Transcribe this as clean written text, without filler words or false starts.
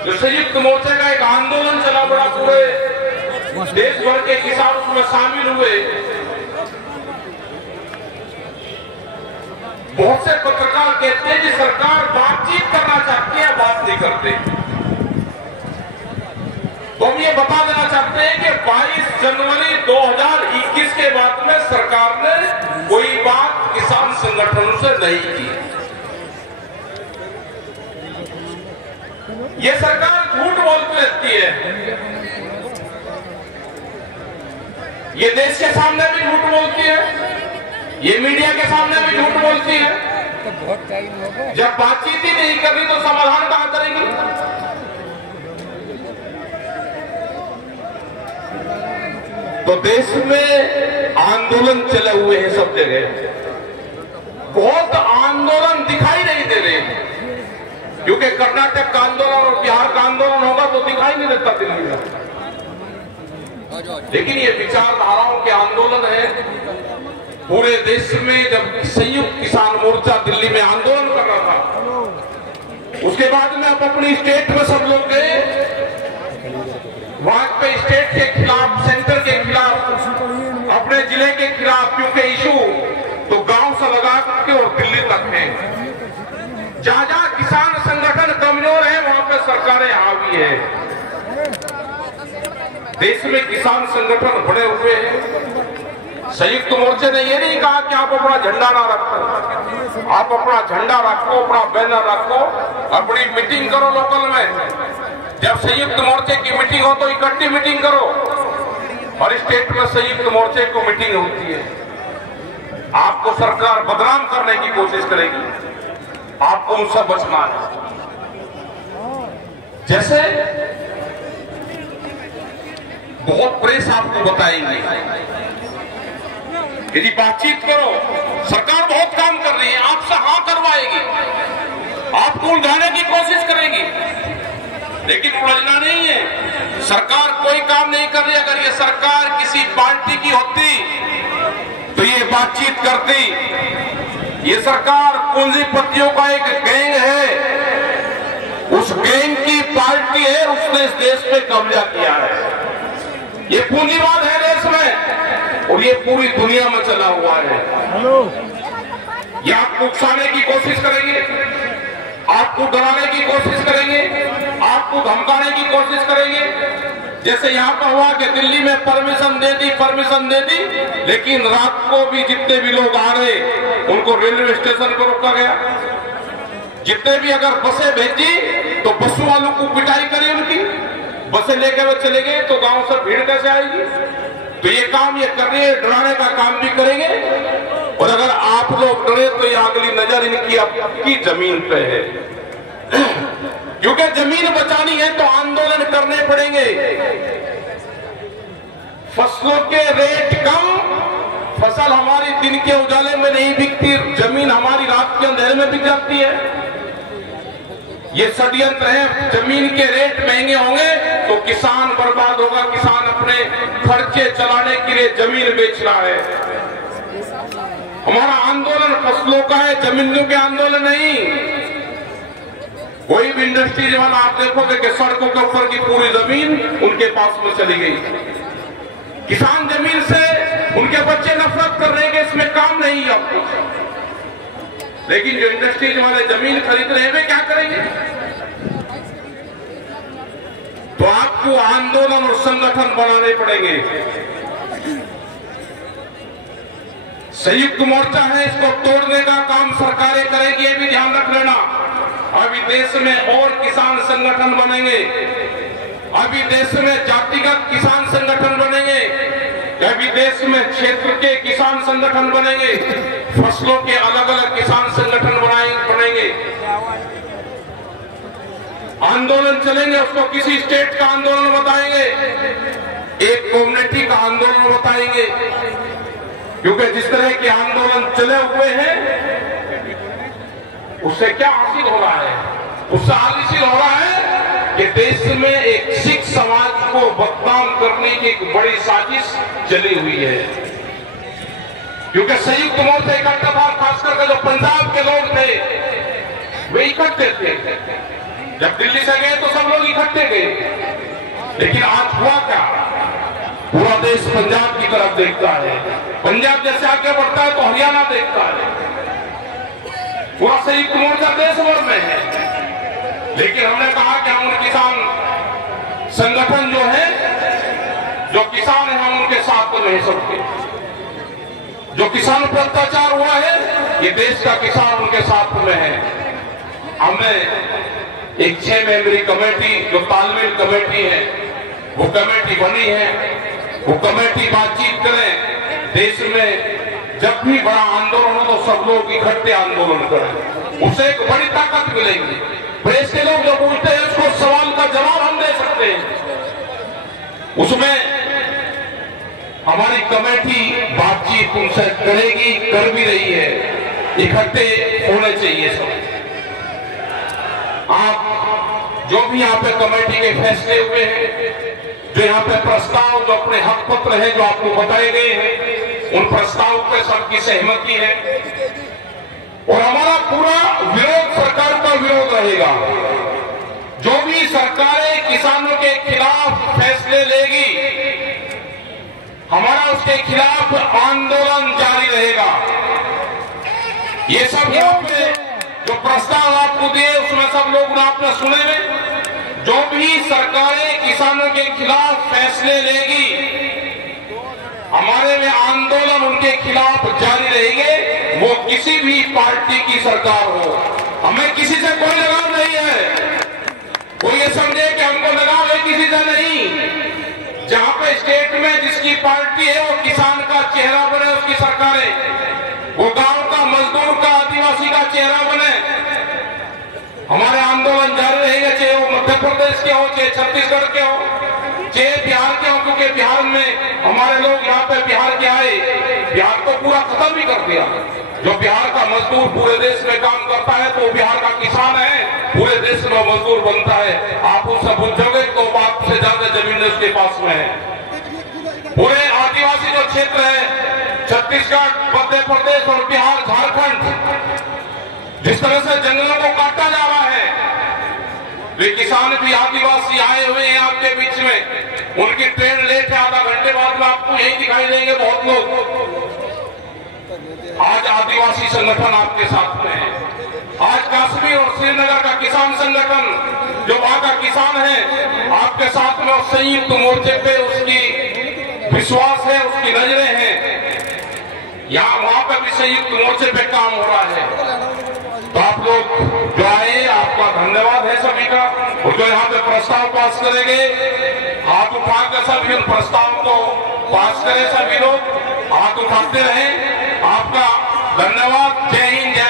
जो संयुक्त मोर्चे का एक आंदोलन चला बड़ा, पूरे देश भर के किसान उसमें शामिल हुए। बहुत से पत्रकार कहते हैं कि सरकार बातचीत करना चाहती है, बात नहीं करते। तो हम ये बता देना चाहते हैं कि 22 जनवरी 2021 के बाद में सरकार ने कोई बात किसान संगठनों से नहीं की। ये सरकार झूठ बोलती रहती है, ये देश के सामने भी झूठ बोलती है, ये मीडिया के सामने भी झूठ बोलती है। जब बातचीत ही नहीं कर रही तो समाधान कहां करेंगी? तो देश में आंदोलन चले हुए हैं सब जगह, बहुत आंदोलन दिखाई नहीं दे रहे, क्योंकि कर्नाटक का आंदोलन और बिहार का आंदोलन होगा तो दिखाई नहीं देता दिल्ली में। लेकिन ये विचारधाराओं के आंदोलन है पूरे देश में। जब संयुक्त किसान मोर्चा दिल्ली में आंदोलन कर रहा था, उसके बाद में आप अपनी स्टेट में सब लोग गए, वहां पे स्टेट के खिलाफ, सेंटर के खिलाफ, अपने जिले के खिलाफ, क्योंकि इशू तो गांव से लगा के और दिल्ली तक है। जहां जहां किसान संगठन कमजोर है वहां पे सरकारें हावी है। देश में किसान संगठन बड़े हुए हैं। संयुक्त मोर्चे ने ये नहीं कहा कि आप अपना झंडा ना रखो, आप अपना झंडा रखो, अपना बैनर रखो, अपनी मीटिंग करो लोकल में। जब संयुक्त मोर्चे की मीटिंग हो तो इकट्ठी मीटिंग करो, और स्टेट में संयुक्त मोर्चे को मीटिंग होती है। आपको सरकार बदनाम करने की कोशिश करेगी, आपको उनसे बचना है। जैसे बहुत प्रेस आपको बताएंगे, यदि बातचीत करो, सरकार बहुत काम कर रही है, आपसे हाँ करवाएगी, आपको उलझाने की कोशिश करेगी, लेकिन उलझना नहीं है। सरकार कोई काम नहीं कर रही। अगर ये सरकार किसी पार्टी की होती तो ये बातचीत करती। ये सरकार पूंजीपतियों का एक गैंग है, उस गैंग की पार्टी है, उसने इस देश पे कब्जा किया है। ये पूंजीवाद है देश में, और ये पूरी दुनिया में चला हुआ है। ये आपको उकसाने की कोशिश करेंगे, आपको डराने की कोशिश करेंगे, आपको धमकाने की कोशिश करेंगे। जैसे यहाँ पर हुआ कि दिल्ली में परमिशन दे दी, लेकिन रात को भी जितने भी लोग आ रहे उनको रेलवे स्टेशन पर रोका गया। जितने भी अगर बसें भेजी तो बस वालों को पिटाई करी उनकी, बसें लेकर वो चले गए तो गांव से भीड़ कैसे आएगी? तो ये काम ये कर रहे हैं, डराने का काम भी करेंगे। और अगर आप लोग डरे तो ये अगली नजर इनकी आपकी जमीन पे है, क्योंकि जमीन बचानी है तो आंदोलन करने पड़ेंगे। फसलों के रेट कम, फसल हमारी दिन के उजाले में नहीं बिकती, जमीन हमारी रात के अंधेरे में बिक जाती है। ये षड्यंत्र है। जमीन के रेट महंगे होंगे तो किसान बर्बाद होगा। किसान अपने खर्चे चलाने के लिए जमीन बेच रहा है। हमारा आंदोलन फसलों का है, जमीनों के आंदोलन नहीं। कोई भी इंडस्ट्रीज वाला आप देखोगे कि सड़कों के ऊपर की पूरी जमीन उनके पास में चली गई। किसान जमीन से उनके बच्चे नफरत कर रहे हैं कि इसमें काम नहीं है आपको, लेकिन जो इंडस्ट्रीज वाले जमीन खरीद रहे हैं वे क्या करेंगे? तो आपको आंदोलन और संगठन बनाने पड़ेंगे। संयुक्त मोर्चा है, इसको तोड़ने का काम सरकारें करेगी, ये भी ध्यान रख लेना। अभी देश में और किसान संगठन बनेंगे, अभी देश में जातिगत किसान संगठन बनेंगे, अभी देश में क्षेत्र के किसान संगठन बनेंगे, फसलों के अलग अलग किसान संगठन बनेंगे। आंदोलन चलेंगे, उसको किसी स्टेट का आंदोलन बताएंगे, एक कम्युनिटी का आंदोलन बताएंगे। क्योंकि जिस तरह के आंदोलन चले हुए हैं उससे क्या हासिल हो रहा है? उससे हासिल हो रहा है कि देश में एक सिख समाज को बदनाम करने की एक बड़ी साजिश चली हुई है। क्योंकि संयुक्त मोर्चा इकट्ठा था, खास करके जो पंजाब के लोग थे वे इकट्ठे थे। जब दिल्ली से गए तो सब लोग इकट्ठे गए, लेकिन आज हुआ क्या? पूरा देश पंजाब की तरफ देखता है, पंजाब जैसे आगे बढ़ता है तो हरियाणा देखता है, पूरा संयुक्त मोर्चा देश भर में है। लेकिन हमने कहा कि हम किसान संगठन जो है, जो किसान है, हम उनके साथ तो नहीं सकते। जो किसान पर अत्याचार हुआ है, ये देश का किसान उनके साथ में है। हमने एक 6 मेंबरी कमेटी, जो तालमेल कमेटी है, वो कमेटी बनी है। वो कमेटी बातचीत करें, देश में जब भी बड़ा आंदोलन हो तो सब लोग इकट्ठे आंदोलन करें, उससे एक बड़ी ताकत मिलेगी। प्रेस के लोग जो पूछते हैं उसको सवाल का जवाब हम दे सकते हैं। उसमें हमारी कमेटी बातचीत उनसे करेगी, कर भी रही है। इकट्ठे होने चाहिए सब। आप जो भी यहाँ पे कमेटी के फैसले हुए हैं, जो यहाँ पे प्रस्ताव, जो अपने हक पत्र हैं, जो आपको बताए गए हैं, उन प्रस्ताव पे सबकी सहमति है। और हमारा पूरा विरोध सरकार का विरोध रहेगा। जो भी सरकारें किसानों के खिलाफ फैसले लेगी, हमारा उसके खिलाफ आंदोलन जारी रहेगा। ये सब यहाँ पे जो प्रस्ताव आपको दिए, उसमें सब लोग आपने सुने में, जो भी सरकारें किसानों के खिलाफ फैसले लेगी, हमारे में आंदोलन उनके खिलाफ जारी रहेंगे। वो किसी भी पार्टी की सरकार हो, हमें किसी से कोई लगाव नहीं है। वो ये समझे कि हमको लगाव है किसी से नहीं। जहां पे स्टेट में जिसकी पार्टी है वो किसान का चेहरा बने, उसकी सरकारें, वो गांव का मजदूर का, आदिवासी का चेहरा बने। हमारे आंदोलन जारी रहेंगे, चाहे वो मध्य प्रदेश के हो, चाहे छत्तीसगढ़ के हो, चाहे बिहार के हो, क्योंकि बिहार में हमारे लोग यहाँ पे बिहार के आए, बिहार को पूरा खत्म ही कर दिया। जो बिहार का मजदूर पूरे देश में काम करता है तो बिहार का किसान है, पूरे देश में मजदूर बनता है। आप उससे पूछोगे तो बाप से ज्यादा जमीन उसके पास में है। पूरे आदिवासी जो क्षेत्र है, छत्तीसगढ़, मध्य प्रदेश और बिहार, झारखंड, जिस तरह से जंगलों को काटा जा रहा है, वे किसान भी आदिवासी आए हुए हैं आपके बीच में। उनकी ट्रेन लेट है, आधा घंटे बाद में आपको यही दिखाई देंगे बहुत लोग। आज आदिवासी संगठन आपके साथ में है। आज कश्मीर और श्रीनगर का किसान संगठन, जो वहां का किसान है, आपके साथ में, संयुक्त मोर्चे पे उसकी विश्वास है, उसकी नजरें हैं। यहाँ वहां पे भी संयुक्त मोर्चे पे काम हो रहा है। तो आप लोग जो आए, आपका धन्यवाद है सभी का। और जो यहाँ पे प्रस्ताव पास करेंगे, हाथ उठाकर सभी उन प्रस्ताव को पास करें। सभी लोग हाथ उठाते रहे। आपका धन्यवाद। जय हिंद, जय